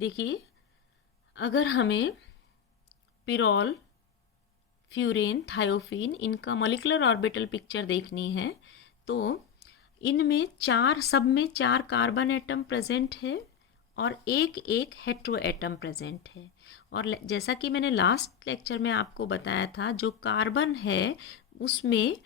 देखिए, अगर हमें पिरोल, फ्यूरेन, थायोफीन इनका मॉलिक्यूलर ऑर्बिटल पिक्चर देखनी है तो इनमें सब में 4 कार्बन एटम प्रेजेंट है और एक एक हेट्रो एटम प्रेजेंट है। और जैसा कि मैंने लास्ट लेक्चर में आपको बताया था, जो कार्बन है उसमें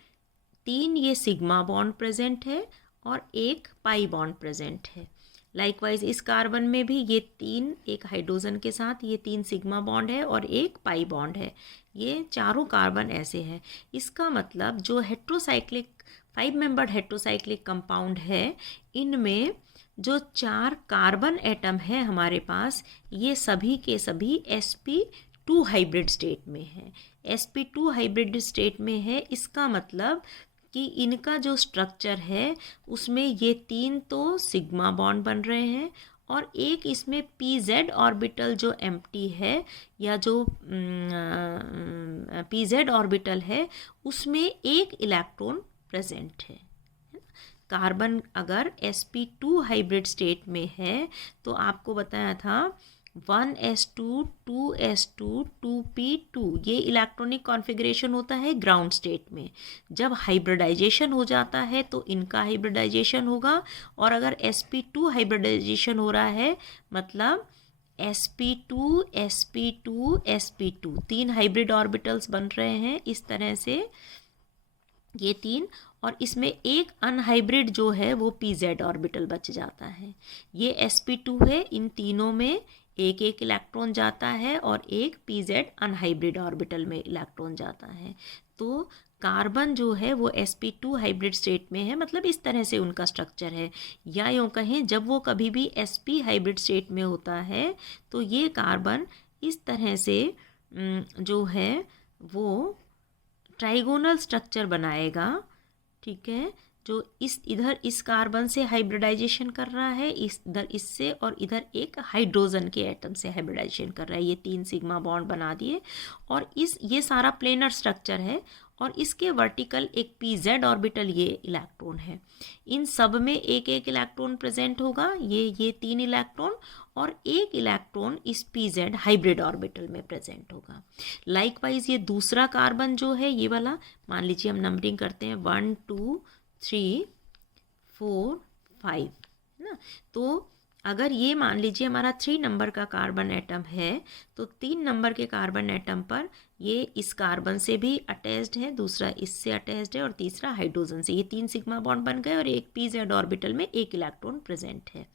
3 ये सिग्मा बॉन्ड प्रेजेंट है और एक पाई बॉन्ड प्रेजेंट है। लाइकवाइज इस कार्बन में भी ये 3, एक हाइड्रोजन के साथ ये 3 सिग्मा बॉन्ड है और एक पाई बॉन्ड है। ये चारों कार्बन ऐसे हैं। इसका मतलब जो हेट्रोसाइक्लिक 5 मेंबर्ड हेट्रोसाइक्लिक कंपाउंड है, इनमें जो 4 कार्बन एटम है हमारे पास, ये सभी के सभी sp2 हाइब्रिड स्टेट में है। sp2 हाइब्रिड स्टेट में है, इसका मतलब कि इनका जो स्ट्रक्चर है उसमें ये 3 तो सिग्मा बॉन्ड बन रहे हैं और एक इसमें pz ऑर्बिटल जो एम्प्टी है या जो pz ऑर्बिटल है उसमें एक इलेक्ट्रॉन प्रेजेंट है। कार्बन अगर sp2 हाइब्रिड स्टेट में है तो आपको बताया था 1s2 2s2 2p2 ये इलेक्ट्रॉनिक कॉन्फ़िगरेशन होता है ग्राउंड स्टेट में। जब हाइब्रिडाइजेशन हो जाता है तो इनका हाइब्रिडाइजेशन होगा, और अगर sp2 हाइब्रिडाइजेशन हो रहा है मतलब sp2 sp2 sp2 3 hybrid orbitals बन रहे हैं इस तरह से, ये 3, और इसमें एक अनहाइब्रिड जो है वो pz ऑर्बिटल बच जाता है। ये sp2 है, इन तीनों में एक एक इलेक्ट्रॉन जाता है और एक pz अनहाइब्रिड ऑर्बिटल में इलेक्ट्रॉन जाता है। तो कार्बन जो है वो sp2 हाइब्रिड स्टेट में है, मतलब इस तरह से उनका स्ट्रक्चर है। या यूँ कहें, जब वो कभी भी sp हाइब्रिड स्टेट में होता है तो ये कार्बन इस तरह से जो है वो ट्राइगोनल स्ट्रक्चर बनाएगा। ठीक है, जो इधर इस कार्बन से हाइब्रिडाइजेशन कर रहा है, इधर इससे, और इधर एक हाइड्रोजन के एटम से हाइब्रिडाइजेशन कर रहा है। ये 3 सिग्मा बॉन्ड बना दिए और ये सारा प्लेनर स्ट्रक्चर है और इसके वर्टिकल एक pz ऑर्बिटल ये इलेक्ट्रॉन है। इन सब में एक एक इलेक्ट्रॉन प्रेजेंट होगा, ये 3 इलेक्ट्रॉन और एक इलेक्ट्रॉन इस pz हाइब्रिड ऑर्बिटल में प्रेजेंट होगा। लाइकवाइज ये दूसरा कार्बन जो है ये वाला, मान लीजिए हम नंबरिंग करते हैं 1 2 3 4 5, है ना। तो अगर ये मान लीजिए हमारा 3 नंबर का कार्बन एटम है तो 3 नंबर के कार्बन एटम पर ये इस कार्बन से भी अटैच्ड है, दूसरा इससे अटैच्ड है और तीसरा हाइड्रोजन से। ये 3 सिग्मा बॉन्ड बन गए और एक pz ऑर्बिटल में एक इलेक्ट्रॉन प्रेजेंट है।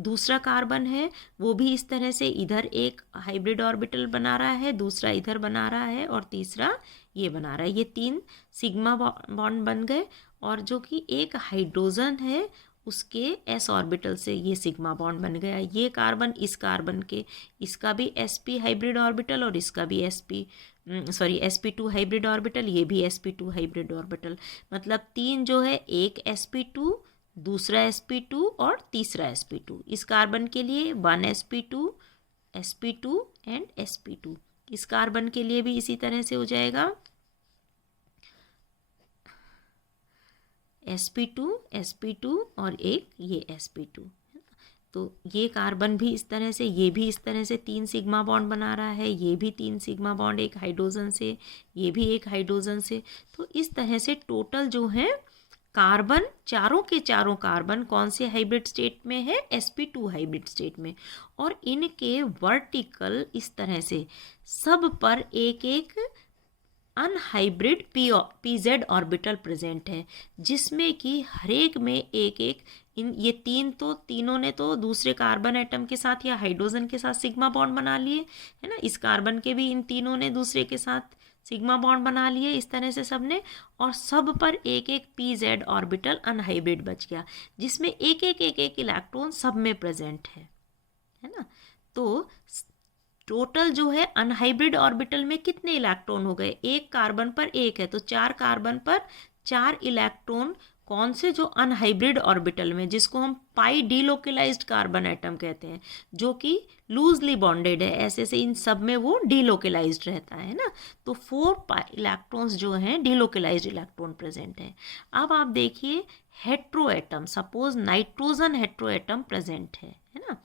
दूसरा कार्बन है वो भी इस तरह से इधर एक हाइब्रिड ऑर्बिटल बना रहा है, दूसरा इधर बना रहा है और तीसरा ये बना रहा है। ये 3 सिग्मा बॉन्ड बन गए और जो कि एक हाइड्रोजन है उसके s ऑर्बिटल से ये सिग्मा बॉन्ड बन गया। ये कार्बन इस कार्बन के, इसका भी sp हाइब्रिड ऑर्बिटल और इसका भी sp2 हाइब्रिड ऑर्बिटल, ये भी sp2 हाइब्रिड ऑर्बिटल। मतलब 3 जो है, एक sp2, दूसरा sp2 और तीसरा sp2। इस कार्बन के लिए 1 sp2 sp2 एंड sp2। इस कार्बन के लिए भी इसी तरह से हो जाएगा sp2 sp2 और एक ये sp2। तो ये कार्बन भी इस तरह से, ये भी इस तरह से 3 सिग्मा बॉन्ड बना रहा है, ये भी 3 सिग्मा बॉन्ड एक हाइड्रोजन से, ये भी एक हाइड्रोजन से। तो इस तरह से टोटल जो है कार्बन, चारों के चारों कार्बन कौन से हाइब्रिड स्टेट में है, sp2 हाइब्रिड स्टेट में। और इनके वर्टिकल इस तरह से सब पर एक एक अनहाइब्रिड pz ऑर्बिटल प्रेजेंट है, जिसमें कि हर एक में एक एक, ये तीनों ने तो दूसरे कार्बन एटम के साथ या हाइड्रोजन के साथ सिग्मा बॉन्ड बना लिए, है ना। इस कार्बन के भी इन तीनों ने दूसरे के साथ सिग्मा बॉन्ड बना लिए इस तरह से सबने, और सब पर एक एक pz ऑर्बिटल अनहाइब्रिड बच गया, जिसमें एक एक इलेक्ट्रॉन सब में प्रेजेंट है ना। तो टोटल जो है अनहाइब्रिड ऑर्बिटल में कितने इलेक्ट्रॉन हो गए, एक कार्बन पर एक है तो 4 कार्बन पर 4 इलेक्ट्रॉन कौन से, जो अनहाइब्रिड ऑर्बिटल में, जिसको हम पाई डीलोकलाइज्ड कार्बन एटम कहते हैं, जो कि लूजली बॉन्डेड है, ऐसे से इन सब में वो डीलोकलाइज्ड रहता है ना। तो 4 इलेक्ट्रॉन्स जो हैं डीलोकलाइज्ड इलेक्ट्रॉन प्रेजेंट है। अब आप देखिए hetero atom, suppose nitrogen hetero atom present है ना।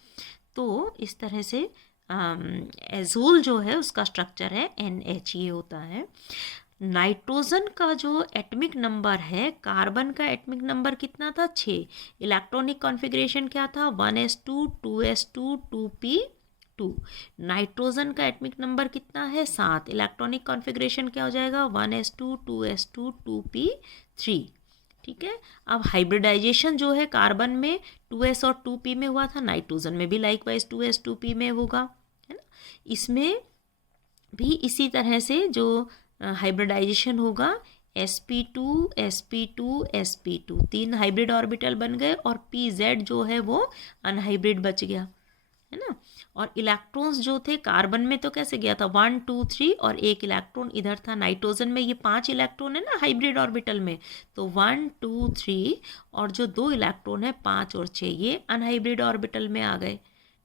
तो इस तरह से एजोल जो है उसका स्ट्रक्चर है NH, ये होता है। नाइट्रोजन का जो एटमिक नंबर है, कार्बन का एटमिक नंबर कितना था? 6। इलेक्ट्रॉनिक कॉन्फ़िगरेशन क्या था? 1s2 2s2 2p2। नाइट्रोजन का एटमिक नंबर कितना है? 7। इलेक्ट्रॉनिक कॉन्फ़िगरेशन क्या हो जाएगा? 1s2 2s2 2p3। ठीक है। अब हाइब्रिडाइजेशन जो है कार्बन में 2s और 2p में हुआ था, नाइट्रोजन में भी लाइकवाइज 2s 2p में होगा, है ना। इसमें भी इसी तरह से जो हाइब्रिडाइजेशन होगा, sp2 sp2 sp2, 3 hybrid orbital बन गए और pz जो है वो अनहाइब्रिड बच गया, है ना। और इलेक्ट्रॉन्स जो थे कार्बन में तो कैसे गया था? 1 2 3 और एक इलेक्ट्रॉन इधर था। नाइट्रोजन में ये 5 इलेक्ट्रॉन है ना हाइब्रिड ऑर्बिटल में, तो 1 2 3 और जो 2 इलेक्ट्रॉन है 5 और 6, ये अनहाइब्रिड ऑर्बिटल में आ गए।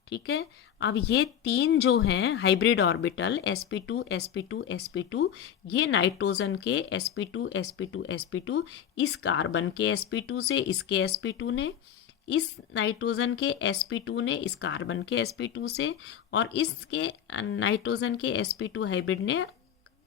ठीक है। अब ये 3 जो हैं hybrid orbital sp2 sp2 sp2, ये नाइट्रोजन के sp2 sp2 sp2, इस कार्बन के sp2 से इसके sp2 ने, इस नाइट्रोजन के sp2 ने इस कार्बन के sp2 से, और इसके नाइट्रोजन के sp2 हाइब्रिड ने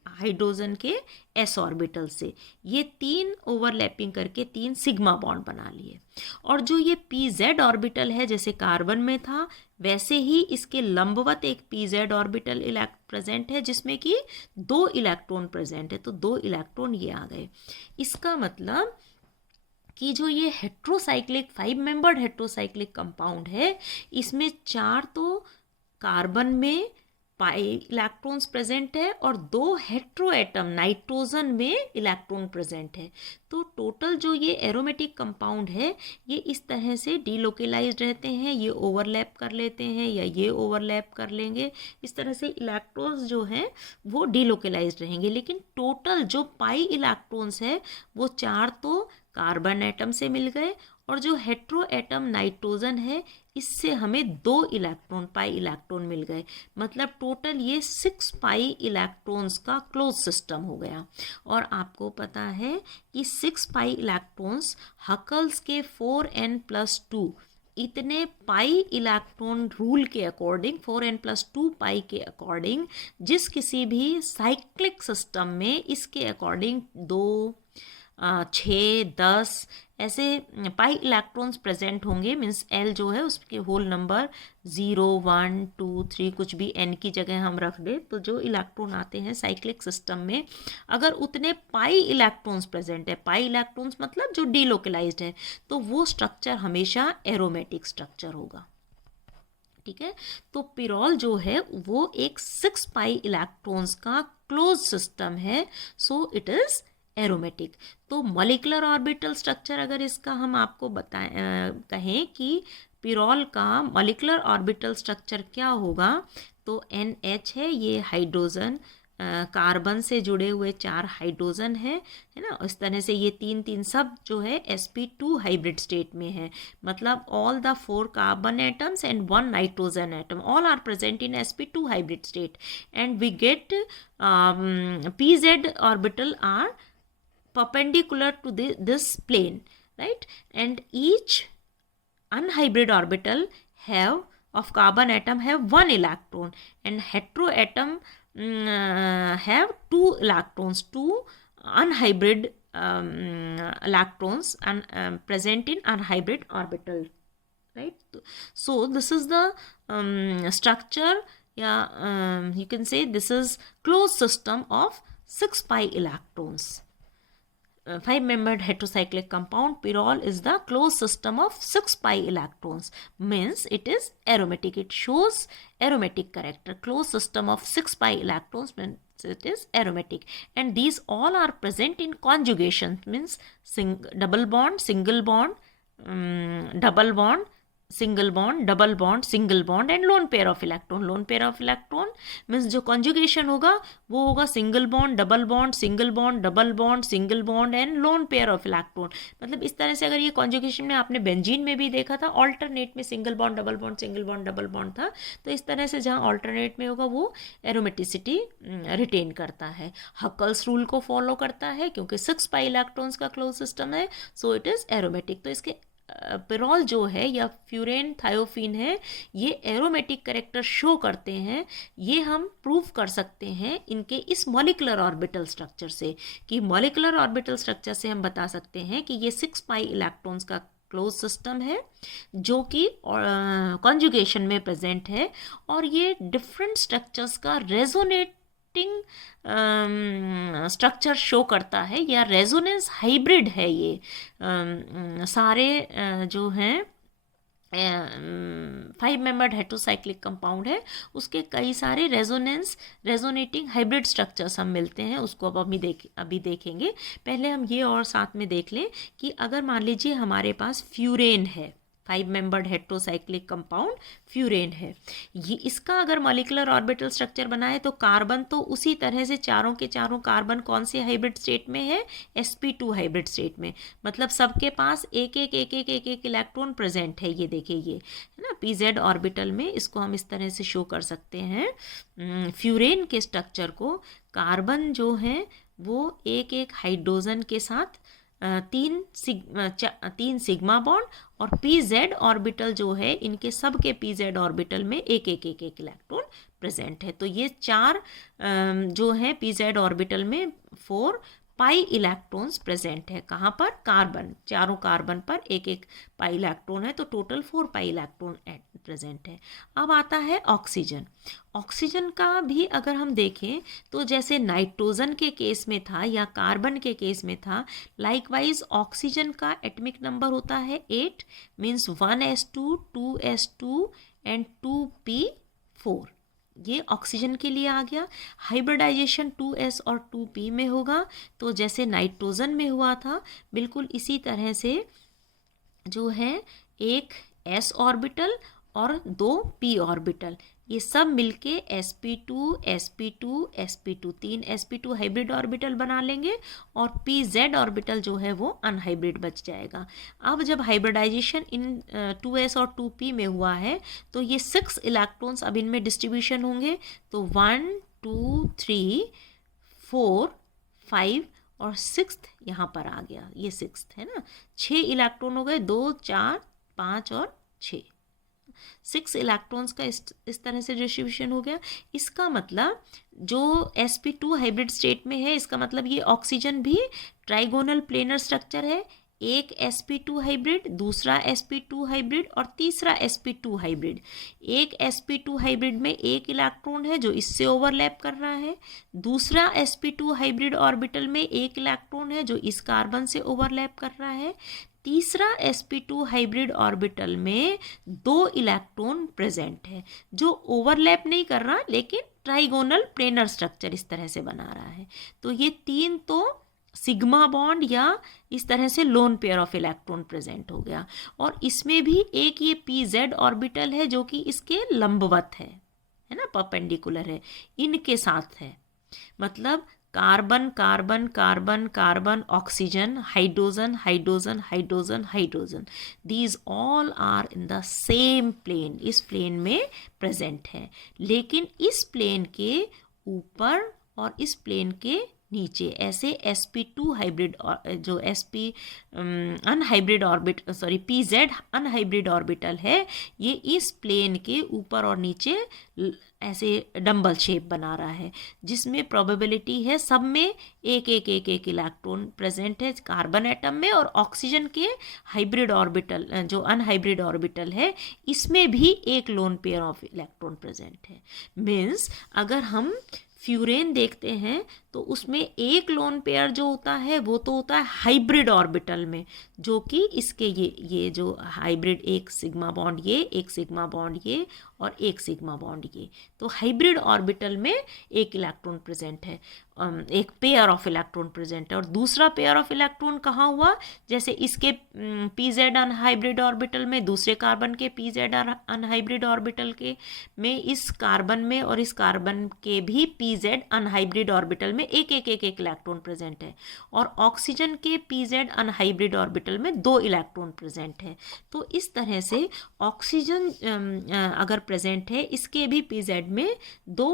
हाइड्रोजन के s ऑर्बिटल से, ये 3 ओवरलैपिंग करके 3 सिग्मा बॉन्ड बना लिए। और जो ये pz ऑर्बिटल है जैसे कार्बन में था, वैसे ही इसके लंबवत एक pz ऑर्बिटल प्रेजेंट है जिसमें कि 2 इलेक्ट्रॉन प्रेजेंट है, तो 2 इलेक्ट्रॉन ये आ गए। इसका मतलब कि जो ये हेट्रोसाइक्लिक 5 मेंबर्ड हेट्रोसाइक्लिक कंपाउंड है, इसमें 4 तो कार्बन में पाई इलेक्ट्रॉन्स प्रेजेंट है और 2 हेट्रो एटम नाइट्रोजन में इलेक्ट्रॉन प्रेजेंट है। तो टोटल जो ये एरोमेटिक कंपाउंड है, ये इस तरह से डीलोकलाइज्ड रहते हैं, ये ओवरलैप कर लेते हैं या ये ओवरलैप कर लेंगे, इस तरह से इलेक्ट्रॉन्स जो हैं वो डीलोकलाइज्ड रहेंगे। लेकिन टोटल जो पाई इलेक्ट्रॉन्स है वो 4 तो कार्बन एटम से मिल गए, और जो हेट्रो एटम नाइट्रोजन है इससे हमें 2 इलेक्ट्रॉन पाई इलेक्ट्रॉन मिल गए। मतलब टोटल ये 6 पाई इलेक्ट्रॉन्स का क्लोज सिस्टम हो गया। और आपको पता है कि 6 पाई इलेक्ट्रॉन्स हकल्स के 4n+2 इतने पाई इलेक्ट्रॉन रूल के अकॉर्डिंग, 4n+2 पाई के अकॉर्डिंग, जिस किसी भी साइक्लिक सिस्टम में इसके अकॉर्डिंग 2 6 10 ऐसे पाई इलेक्ट्रॉन्स प्रेजेंट होंगे। मीन्स L जो है उसके होल नंबर 0 1 2 3 कुछ भी n की जगह हम रख दें, तो जो इलेक्ट्रॉन आते हैं साइक्लिक सिस्टम में, अगर उतने पाई इलेक्ट्रॉन्स प्रेजेंट है, पाई इलेक्ट्रॉन्स मतलब जो डीलोकलाइज्ड है, तो वो स्ट्रक्चर हमेशा एरोमेटिक स्ट्रक्चर होगा। ठीक है। तो पिरोल जो है वो एक 6 पाई इलेक्ट्रॉन्स का क्लोज सिस्टम है, सो इट इज एरोमेटिक। तो मॉलिक्यूलर ऑर्बिटल स्ट्रक्चर अगर इसका हम आपको बताएं, कहें कि पिरोल का मॉलिक्यूलर ऑर्बिटल स्ट्रक्चर क्या होगा, तो NH है, ये हाइड्रोजन, कार्बन से जुड़े हुए 4 हाइड्रोजन है ना। इस तरह से ये 3 सब जो है sp2 हाइब्रिड स्टेट में है। मतलब all the 4 carbon atoms and 1 nitrogen atom all are present in sp2 hybrid state, and we get pz orbital are perpendicular to this plane, right? And each unhybrid orbital of carbon atom have 1 electron, and hetero atom have 2 electrons, 2 unhybrid electrons present in unhybrid orbital, right? So this is the structure, you can say this is closed system of 6 pi electrons. 5-membered heterocyclic compound pyrrole is the closed system of 6 pi electrons, means it is aromatic. It shows aromatic character. Closed system of 6 pi electrons means it is aromatic, and these all are present in conjugation, means double bond, single bond, double bond, single bond, double bond, single bond and lone pair of electron. Lone pair of electron means जो conjugation होगा वो होगा single bond, double bond, single bond, double bond, single bond and lone pair of electron. मतलब इस तरह से अगर ये कॉन्जुगेशन में आपने बेंजीन में भी देखा था, ऑल्टरनेट में single bond, double bond, single bond, double bond था, तो इस तरह से जहाँ ऑल्टरनेट में होगा वो एरोमेटिसिटी रिटेन करता है, हकल्स रूल को फॉलो करता है, क्योंकि 6 पाई इलेक्ट्रॉन्स का क्लोज सिस्टम है, सो इट इज़ एरोमेटिक। तो इसके पिरोल जो है या फ्यूरेन थायोफिन है, ये एरोमेटिक कैरेक्टर शो करते हैं। ये हम प्रूव कर सकते हैं इनके इस मॉलिक्यूलर ऑर्बिटल स्ट्रक्चर से, कि मॉलिक्यूलर ऑर्बिटल स्ट्रक्चर से हम बता सकते हैं कि ये 6 पाई इलेक्ट्रॉन्स का क्लोज सिस्टम है जो कि कॉन्जुगेशन में प्रेजेंट है, और ये डिफरेंट स्ट्रक्चर्स का रेजोनेटिंग स्ट्रक्चर शो करता है, या रेजोनेंस हाइब्रिड है। ये सारे जो हैं 5 मेंबर्ड हेटेरोसाइक्लिक कंपाउंड है, उसके कई सारे रेजोनेटिंग हाइब्रिड स्ट्रक्चर्स हम मिलते हैं। उसको अब अभी देखेंगे। पहले हम ये और साथ में देख लें कि अगर मान लीजिए हमारे पास फ्यूरेन है, 5 मेंबर्ड हेटेरोसाइक्लिक कंपाउंड फ्यूरेन है, ये इसका अगर मॉलिक्यूलर ऑर्बिटल स्ट्रक्चर बनाए तो कार्बन तो उसी तरह से चारों के चारों कार्बन कौन से हाइब्रिड स्टेट में है, sp2 हाइब्रिड स्टेट में। मतलब सबके पास एक एक इलेक्ट्रॉन प्रेजेंट है। ये देखिए, ये है ना pz ऑर्बिटल में, इसको हम इस तरह से शो कर सकते हैं। फ्यूरेन के स्ट्रक्चर को कार्बन जो है वो एक हाइड्रोजन के साथ 3 सिग्मा बॉन्ड, और pz ऑर्बिटल जो है इनके सब के pz ऑर्बिटल में एक इलेक्ट्रॉन प्रेजेंट है। तो ये 4 जो है pz ऑर्बिटल में 4 पाई इलेक्ट्रॉन्स प्रेजेंट है। कहाँ पर? कार्बन, चारों कार्बन पर एक पाई इलेक्ट्रॉन है, तो टोटल 4 पाई इलेक्ट्रॉन प्रेजेंट है। अब आता है ऑक्सीजन। ऑक्सीजन का भी अगर हम देखें तो जैसे नाइट्रोजन के केस में था या कार्बन के केस में था, लाइकवाइज ऑक्सीजन का एटॉमिक नंबर होता है 8, means 1s2 2s2 and 2p4। ये ऑक्सीजन के लिए आ गया। हाइब्रिडाइजेशन 2s और 2p में होगा, तो जैसे नाइट्रोजन में हुआ था बिल्कुल इसी तरह से जो है एक s ऑर्बिटल और 2 p ऑर्बिटल, ये सब मिलके sp2 sp2 sp2 3 sp2 hybrid orbital बना लेंगे, और pz ऑर्बिटल जो है वो अनहाइब्रिड बच जाएगा। अब जब हाइब्रिडाइजेशन इन 2s और 2p में हुआ है तो ये 6 इलेक्ट्रॉन्स अब इनमें डिस्ट्रीब्यूशन होंगे, तो 1 2 3 4 5 और 6 यहाँ पर आ गया, ये 6 है ना। 6 इलेक्ट्रॉन हो गए, 2 4 5 और 6 इलेक्ट्रॉन्स का इस तरह से डिस्ट्रीब्यूशन हो गया। इसका मतलब जो sp2 हाइब्रिड स्टेट में है, इसका मतलब ये ऑक्सीजन भी ट्राइगोनल प्लेनर स्ट्रक्चर है। एक sp2 हाइब्रिड, दूसरा sp2 हाइब्रिड और तीसरा sp2 हाइब्रिड। एक sp2 हाइब्रिड में एक इलेक्ट्रॉन है जो इससे ओवरलैप कर रहा है, दूसरा sp2 हाइब्रिड ऑर्बिटल में एक इलेक्ट्रॉन है जो इस कार्बन से ओवरलैप कर रहा है, तीसरा sp2 हाइब्रिड ऑर्बिटल में 2 इलेक्ट्रॉन प्रेजेंट है जो ओवरलैप नहीं कर रहा लेकिन ट्राइगोनल प्लेनर स्ट्रक्चर इस तरह से बना रहा है। तो ये 3 तो सिग्मा बॉन्ड या इस तरह से lone pair of electron present हो गया, और इसमें भी एक ये pz ऑर्बिटल है जो कि इसके लंबवत है ना, परपेंडिकुलर है, इनके साथ है। मतलब carbon carbon carbon carbon, oxygen, hydrogen hydrogen hydrogen hydrogen, these all are in the same plane, इस प्लेन में प्रेजेंट है। लेकिन इस प्लेन के ऊपर और इस प्लेन के नीचे ऐसे sp2 हाइब्रिड जो unhybrid orbit pz unhybrid orbital है, ये इस प्लेन के ऊपर और नीचे ऐसे डंबल शेप बना रहा है, जिसमें प्रोबेबिलिटी है सब में एक इलेक्ट्रॉन प्रेजेंट है कार्बन एटम में, और ऑक्सीजन के हाइब्रिड ऑर्बिटल जो अनहाइब्रिड ऑर्बिटल है इसमें भी एक lone pair of electron present है। मीन्स अगर हम फ्यूरेन देखते हैं तो उसमें एक लोन पेयर जो होता है वो तो होता है हाइब्रिड ऑर्बिटल में, जो कि इसके ये जो हाइब्रिड एक सिग्मा बॉन्ड ये, एक सिग्मा बॉन्ड ये और एक सिग्मा बॉन्ड ये, तो हाइब्रिड ऑर्बिटल में एक इलेक्ट्रॉन प्रेजेंट है, एक पेयर ऑफ इलेक्ट्रॉन प्रेजेंट है। और दूसरा पेयर ऑफ इलेक्ट्रॉन कहाँ हुआ, जैसे इसके pz अनहाइब्रिड ऑर्बिटल में, दूसरे कार्बन के pz अनहाइब्रिड ऑर्बिटल के में, इस कार्बन में और इस कार्बन के भी pz अनहाइब्रिड ऑर्बिटल में एक इलेक्ट्रॉन प्रेजेंट है, और ऑक्सीजन के pz अनहाइब्रिड ऑर्बिटल में 2 इलेक्ट्रॉन प्रेजेंट है। तो इस तरह से ऑक्सीजन अगर प्रेजेंट है, इसके भी pz में 2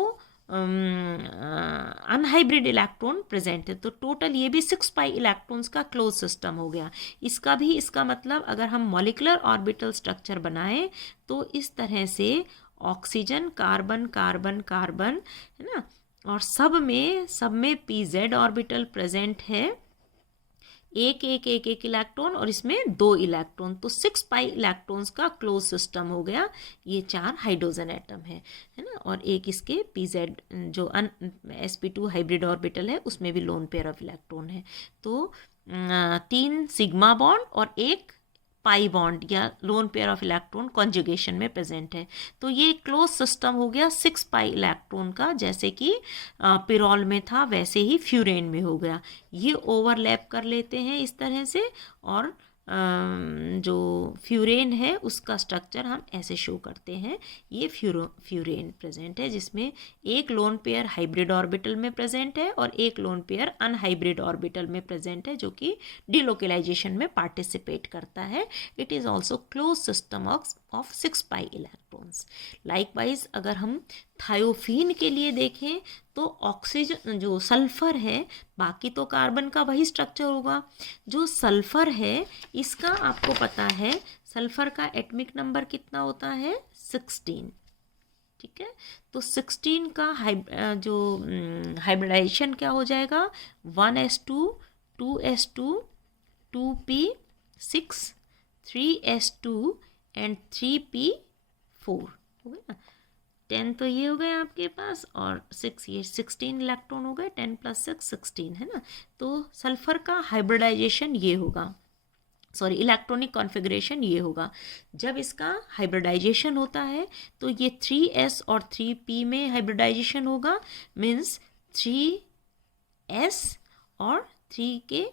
अनहाइब्रिड इलेक्ट्रॉन प्रेजेंट है। तो टोटल ये भी 6 पाई इलेक्ट्रॉन्स का क्लोज सिस्टम हो गया। इसका मतलब अगर हम मॉलिक्यूलर ऑर्बिटल स्ट्रक्चर बनाएं तो इस तरह से ऑक्सीजन, कार्बन कार्बन कार्बन, है ना, और सब में pz ऑर्बिटल प्रेजेंट है, एक इलेक्ट्रॉन, और इसमें 2 इलेक्ट्रॉन, तो 6 पाई इलेक्ट्रॉन्स का क्लोज सिस्टम हो गया। ये 4 हाइड्रोजन एटम है ना, और एक इसके pz जो sp2 हाइब्रिड ऑर्बिटल है उसमें भी लोन पेयर ऑफ इलेक्ट्रॉन है। तो 3 सिग्मा बॉन्ड और एक पाई बॉन्ड या lone pair of electron conjugation में प्रेजेंट है। तो ये क्लोज सिस्टम हो गया 6 पाई इलेक्ट्रॉन का, जैसे कि पिरोल में था वैसे ही फ्यूरेन में हो गया। ये ओवरलैप कर लेते हैं इस तरह से, और जो फ्यूरेन है उसका स्ट्रक्चर हम ऐसे शो करते हैं। ये फ्यूरेन प्रेजेंट है जिसमें एक लोन पेयर हाइब्रिड ऑर्बिटल में प्रेजेंट है और एक लोन पेयर अनहाइब्रिड ऑर्बिटल में प्रेजेंट है जो कि डिलोकलाइजेशन में पार्टिसिपेट करता है। It is also close system of 6 pi electrons. Likewise अगर हम थायोफीन के लिए देखें तो ऑक्सीजन जो सल्फर है, बाकी तो कार्बन का वही स्ट्रक्चर होगा, जो सल्फर है इसका आपको पता है सल्फर का एटॉमिक नंबर कितना होता है 16। ठीक है, तो 16 का जो हाइब्रिडाइजेशन क्या हो जाएगा 1s2 2s2 2p6 3s2 and 3p4 हो गया ना। 10 तो ये हो गए आपके पास, और 6 ये 16 इलेक्ट्रॉन हो गए, 10 + 6 16 है ना। तो सल्फर का हाइब्रिडाइजेशन ये होगा, सॉरी इलेक्ट्रॉनिक कॉन्फ़िगरेशन ये होगा। जब इसका हाइब्रिडाइजेशन होता है तो ये 3s और 3p में हाइब्रिडाइजेशन होगा, मीन्स 3s और 3 के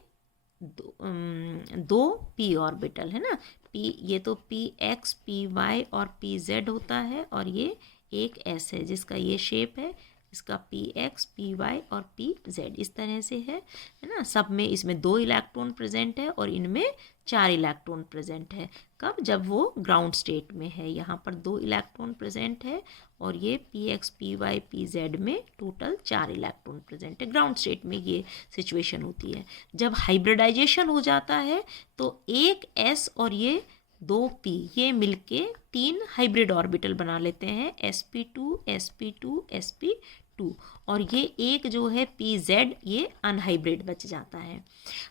दो p ऑर्बिटल है ना। p ये तो px py और pz होता है, और ये एक s है जिसका ये शेप है, इसका px py और pz इस तरह से है ना। सब में इसमें 2 इलेक्ट्रॉन प्रेजेंट है और इनमें 4 इलेक्ट्रॉन प्रेजेंट है। कब? जब वो ग्राउंड स्टेट में है। यहाँ पर 2 इलेक्ट्रॉन प्रेजेंट है और ये px py pz में टोटल 4 इलेक्ट्रॉन प्रेजेंट है। ग्राउंड स्टेट में ये सिचुएशन होती है। जब हाइब्रिडाइजेशन हो जाता है तो एक s और ये 2p ये मिलके 3 हाइब्रिड ऑर्बिटल बना लेते हैं, sp2 sp2 sp2, और ये एक जो है pz ये अनहाइब्रिड बच जाता है।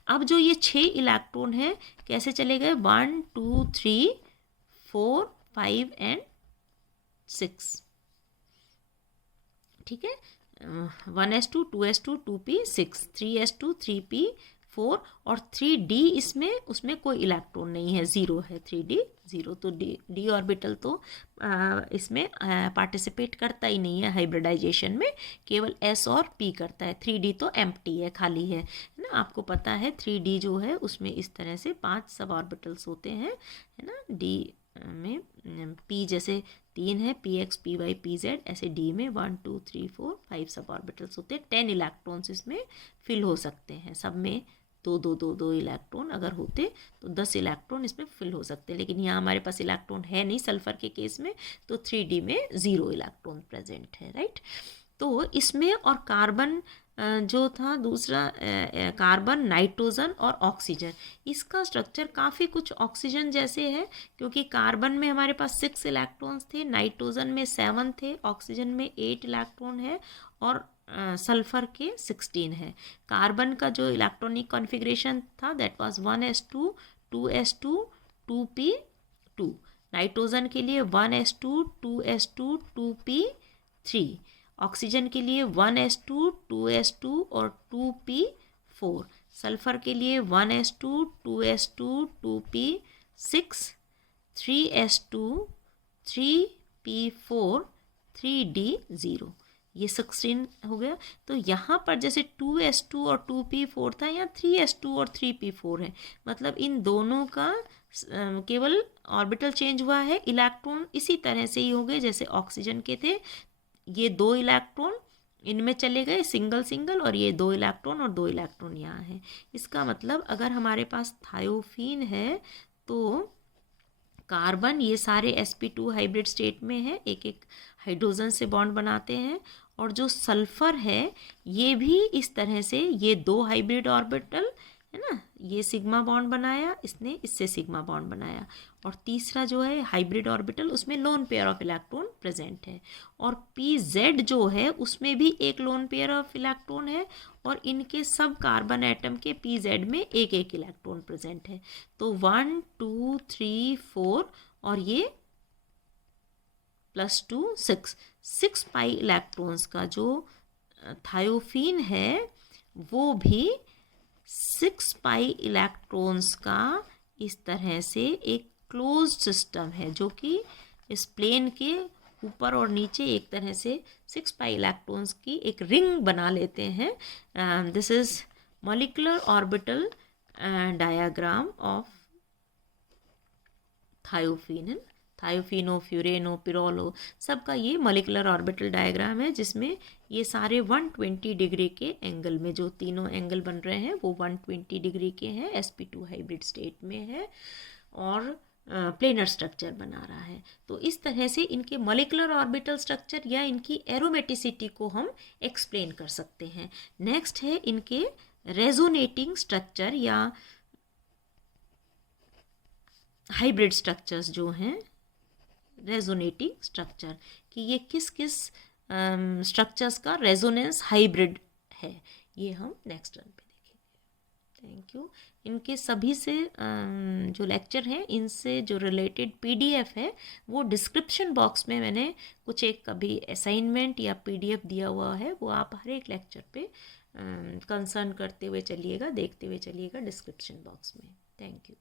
अब जो ये 6 इलेक्ट्रॉन है कैसे चले गए 1 2 3 4 5 एंड 6। ठीक है, 1s2 2s2 2p6 3s2 3p4 और 3d उसमें कोई इलेक्ट्रॉन नहीं है, 0 है, 3d 0। तो डी ऑर्बिटल तो इसमें पार्टिसिपेट करता ही नहीं है हाइब्रिडाइजेशन में, केवल s और p करता है। 3d तो एम्प्टी है, खाली है ना। आपको पता है 3d जो है उसमें इस तरह से 5 सब ऑर्बिटल्स होते हैं, है ना। d में p जैसे 3 है, px py pz, ऐसे d में 1 2 3 4 5 सब ऑर्बिटल्स होते हैं। 10 इलेक्ट्रॉन्स इसमें फिल हो सकते हैं, सब में 2 इलेक्ट्रॉन अगर होते तो 10 इलेक्ट्रॉन इसमें फिल हो सकते हैं, लेकिन यहाँ हमारे पास इलेक्ट्रॉन है नहीं सल्फर के केस में, तो 3d में 0 इलेक्ट्रॉन प्रेजेंट है, राइट। तो इसमें और कार्बन जो था दूसरा कार्बन, नाइट्रोजन और ऑक्सीजन, इसका स्ट्रक्चर काफ़ी कुछ ऑक्सीजन जैसे है, क्योंकि कार्बन में हमारे पास 6 इलेक्ट्रॉन्स थे, नाइट्रोजन में 7 थे, ऑक्सीजन में 8 इलेक्ट्रॉन है, और सल्फर के 16 है। कार्बन का जो इलेक्ट्रॉनिक कॉन्फ़िगरेशन था that was 1s2 2s2 2p2। Nitrogen के लिए 1s2 2s2 2p3। ऑक्सीजन के लिए 1s2 2s2 और 2p4। सल्फर के लिए 1s2 2s2 2p6 3s2 3p4 3d0। ये 16 हो गया। तो यहाँ पर जैसे 2s2 और 2p4 था, यहाँ 3s2 और 3p4 है, मतलब इन दोनों का केवल ऑर्बिटल चेंज हुआ है, इलेक्ट्रॉन इसी तरह से ही हो गए जैसे ऑक्सीजन के थे। ये 2 इलेक्ट्रॉन इनमें चले गए सिंगल सिंगल, और ये 2 इलेक्ट्रॉन और 2 इलेक्ट्रॉन यहाँ है। इसका मतलब अगर हमारे पास थायोफीन है तो कार्बन ये सारे sp2 हाइब्रिड स्टेट में है, एक एक हाइड्रोजन से बॉन्ड बनाते हैं। और जो सल्फर है ये भी इस तरह से, ये 2 हाइब्रिड ऑर्बिटल है ना, ये सिग्मा बॉन्ड बनाया इसने, इससे सिग्मा बॉन्ड बनाया। और तीसरा जो है हाइब्रिड ऑर्बिटल, उसमें lone pair of electron present है। और pz जो है उसमें भी एक लोन पेयर ऑफ इलेक्ट्रॉन है, और इनके सब कार्बन एटम के pz में एक एक इलेक्ट्रॉन प्रेजेंट है। तो 1 2 3 4 और ये +2 6 पाई इलेक्ट्रॉन्स का जो थायोफीन है वो भी 6 पाई इलेक्ट्रॉन्स का इस तरह से एक क्लोज्ड सिस्टम है, जो कि इस प्लेन के ऊपर और नीचे एक तरह से 6 पाई इलेक्ट्रॉन्स की एक रिंग बना लेते हैं। This is molecular orbital diagram of thiophene. थायोफीनो, फ्यूरेनो, पिरोलो, सबका ये मॉलिक्यूलर ऑर्बिटल डायग्राम है, जिसमें ये सारे 120 डिग्री के एंगल में, जो तीनों एंगल बन रहे हैं वो 120 डिग्री के हैं, sp2 हाइब्रिड स्टेट में है और प्लेनर स्ट्रक्चर बना रहा है। तो इस तरह से इनके मॉलिक्यूलर ऑर्बिटल स्ट्रक्चर या इनकी एरोमेटिसिटी को हम एक्सप्लेन कर सकते हैं। नेक्स्ट है इनके रेजोनेटिंग स्ट्रक्चर या हाइब्रिड स्ट्रक्चर्स जो हैं, रेजोनेटिंग स्ट्रक्चर, कि ये किस किस स्ट्रक्चर्स का रेजोनेंस हाइब्रिड है, ये हम नेक्स्ट टर्म पे देखेंगे। Thank you. इनके सभी से जो लेक्चर हैं, इनसे जो रिलेटेड PDF है वो डिस्क्रिप्शन बॉक्स में मैंने कुछ एक कभी असाइनमेंट या PDF दिया हुआ है, वो आप हर एक लेक्चर पे कंसर्न करते हुए चलिएगा, देखते हुए चलिएगा डिस्क्रिप्शन बॉक्स में। Thank you.